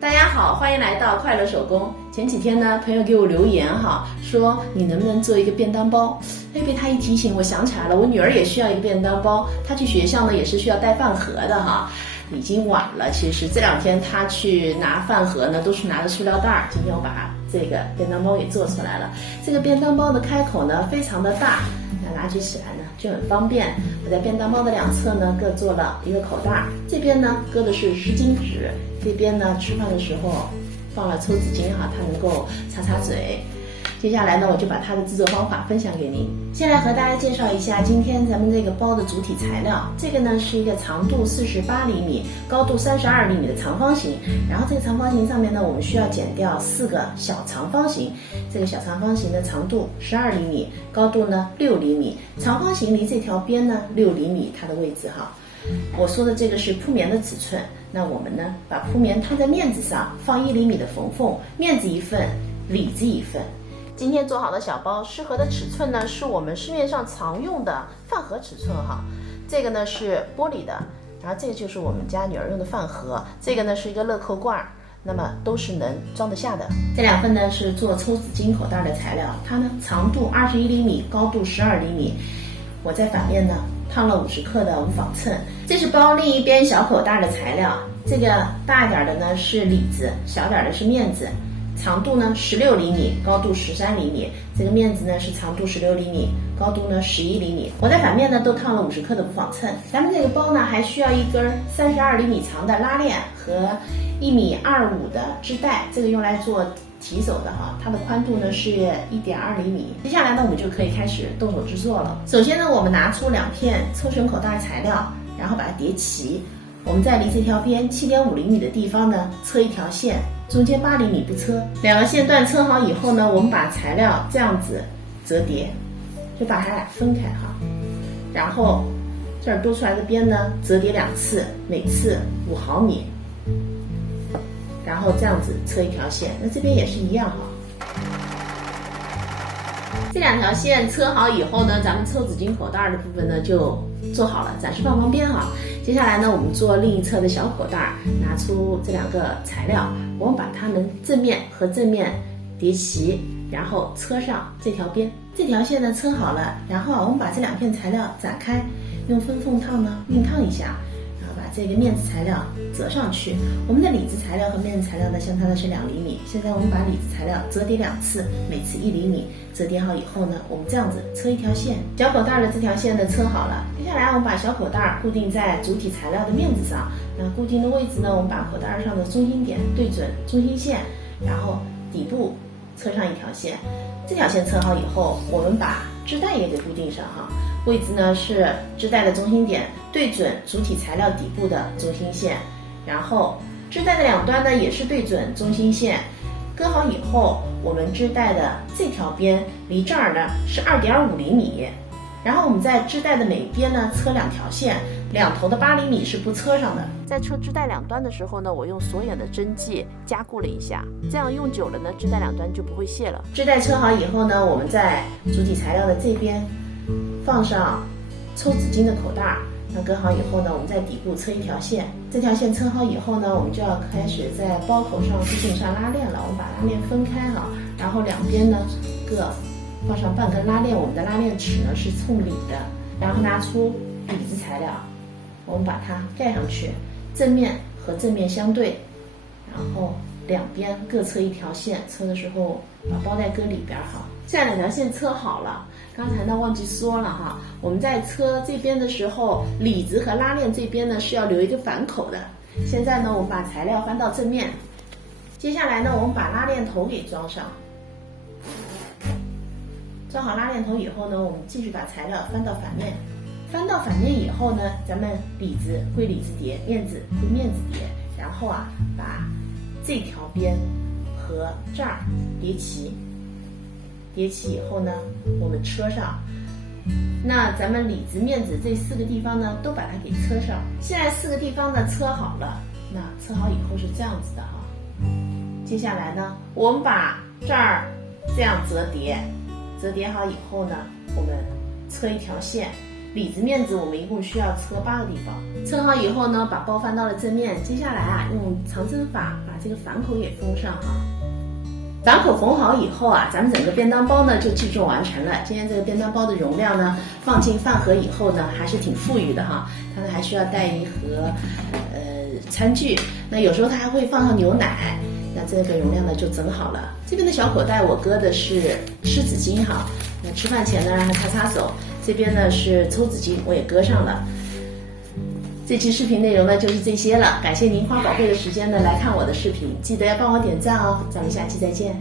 大家好，欢迎来到快乐手工。前几天呢，朋友给我留言哈，说你能不能做一个便当包？被他一提醒，我想起来了，我女儿也需要一个便当包，她去学校呢也是需要带饭盒的哈。已经晚了，其实这两天她去拿饭盒呢，都是拿着塑料袋儿。今天我把这个便当包给做出来了。这个便当包的开口呢非常的大，那拿举起来呢就很方便。我在便当包的两侧呢各做了一个口袋，这边呢搁的是湿巾纸，这边呢吃饭的时候放了抽纸巾哈，它能够擦擦嘴。接下来呢，我就把它的制作方法分享给您。先来和大家介绍一下今天咱们这个包的主体材料。这个呢是一个长度48厘米、高度32厘米的长方形。然后这个长方形上面呢，我们需要剪掉4个小长方形。这个小长方形的长度12厘米，高度呢6厘米。长方形离这条边呢6厘米，它的位置哈。我说的这个是铺棉的尺寸。那我们呢，把铺棉摊在面子上，放1厘米的缝缝，面子1份，里子1份。今天做好的小包适合的尺寸呢，是我们市面上常用的饭盒尺寸哈。这个呢是玻璃的，然后这个就是我们家女儿用的饭盒，这个呢是一个乐扣罐，那么都是能装得下的。这2份呢是做抽纸巾口袋的材料，它呢长度21厘米，高度12厘米。我在反面呢烫了50克的无纺衬。这是包另一边小口袋的材料，这个大一点的呢是里子，小点的是面子。长度呢16厘米，高度13厘米。这个面子呢是长度16厘米，高度呢11厘米。我在反面呢都烫了50克的无纺衬。咱们这个包呢还需要一根32厘米长的拉链和1.25米的织带，这个用来做提手的哈，它的宽度呢是1.2厘米。接下来呢我们就可以开始动手制作了。首先呢我们拿出2片抽选口袋材料，然后把它叠齐。我们在离这条边7.5厘米的地方呢车一条线，中间8厘米不车。2个线段车好以后呢，我们把材料这样子折叠，就把它俩分开哈。然后这儿多出来的边呢折叠2次，每次5毫米。然后这样子车一条线，那这边也是一样哈。这2条线车好以后呢，咱们抽纸巾口袋的部分呢就做好了，暂时放旁边哈。接下来呢，我们做另一侧的小口袋，拿出这2个材料，我们把它们正面和正面叠齐，然后车上这条边。这条线呢车好了，然后我们把这2片材料展开，用分缝烫呢熨烫一下，然后把这个面子材料折上去。我们的里子材料和面子材料呢相差的是2厘米。现在我们把里子材料折叠2次，每次1厘米。折叠好以后呢，我们这样子车一条线，小口袋的这条线呢车好了。接下来我们把小口袋固定在主体材料的面子上，那固定的位置呢，我们把口袋上的中心点对准中心线，然后底部车上一条线。这条线车好以后，我们把织带也给固定上哈，位置呢是织带的中心点对准主体材料底部的中心线，然后织带的两端呢也是对准中心线。割好以后，我们织带的这条边离这儿呢是2.5厘米，然后我们在织带的每边呢车2条线，两头的8厘米是不车上的。在车织带两端的时候呢，我用锁眼的针剂加固了一下，这样用久了呢，织带两端就不会卸了。织带车好以后呢，我们在主体材料的这边放上抽纸巾的口袋。那割好以后呢，我们在底部车一条线，这条线车好以后呢，我们就要开始在包口上固定上拉链了。我们把拉链分开哈，然后两边呢各放上半根拉链，我们的拉链齿呢是冲里的，然后拿出里子材料，我们把它盖上去，正面和正面相对，然后两边各车一条线，车的时候把包带搁里边哈。这2条线车好了，刚才呢忘记说了哈，我们在车这边的时候，里子和拉链这边呢是要留一个反口的。现在呢，我们把材料翻到正面，接下来呢，我们把拉链头给装上。装好拉链头以后呢，我们继续把材料翻到反面。翻到反面以后呢，咱们里子归里子叠，面子归面子叠，然后啊，把这条边和这儿叠齐。叠齐以后呢，我们车上，那咱们里子面子这4个地方呢，都把它给车上。现在4个地方呢车好了，那车好以后是这样子的哈。接下来呢，我们把这儿这样折叠，折叠好以后呢，我们车一条线，里子面子我们一共需要测8个地方。测好以后呢，把包翻到了正面，接下来啊，用长针法把这个反口也封上哈。反口缝好以后啊，咱们整个便当包呢就制作完成了。今天这个便当包的容量呢，放进饭盒以后呢，还是挺富裕的哈。它呢还需要带一盒餐具，那有时候它还会放上牛奶，那这个容量呢就整好了。这边的小口袋我搁的是湿纸巾哈，那吃饭前呢让它擦擦手。这边呢是抽纸巾，我也搁上了。这期视频内容呢就是这些了，感谢您花宝贵的时间呢来看我的视频，记得要帮我点赞哦，咱们下期再见。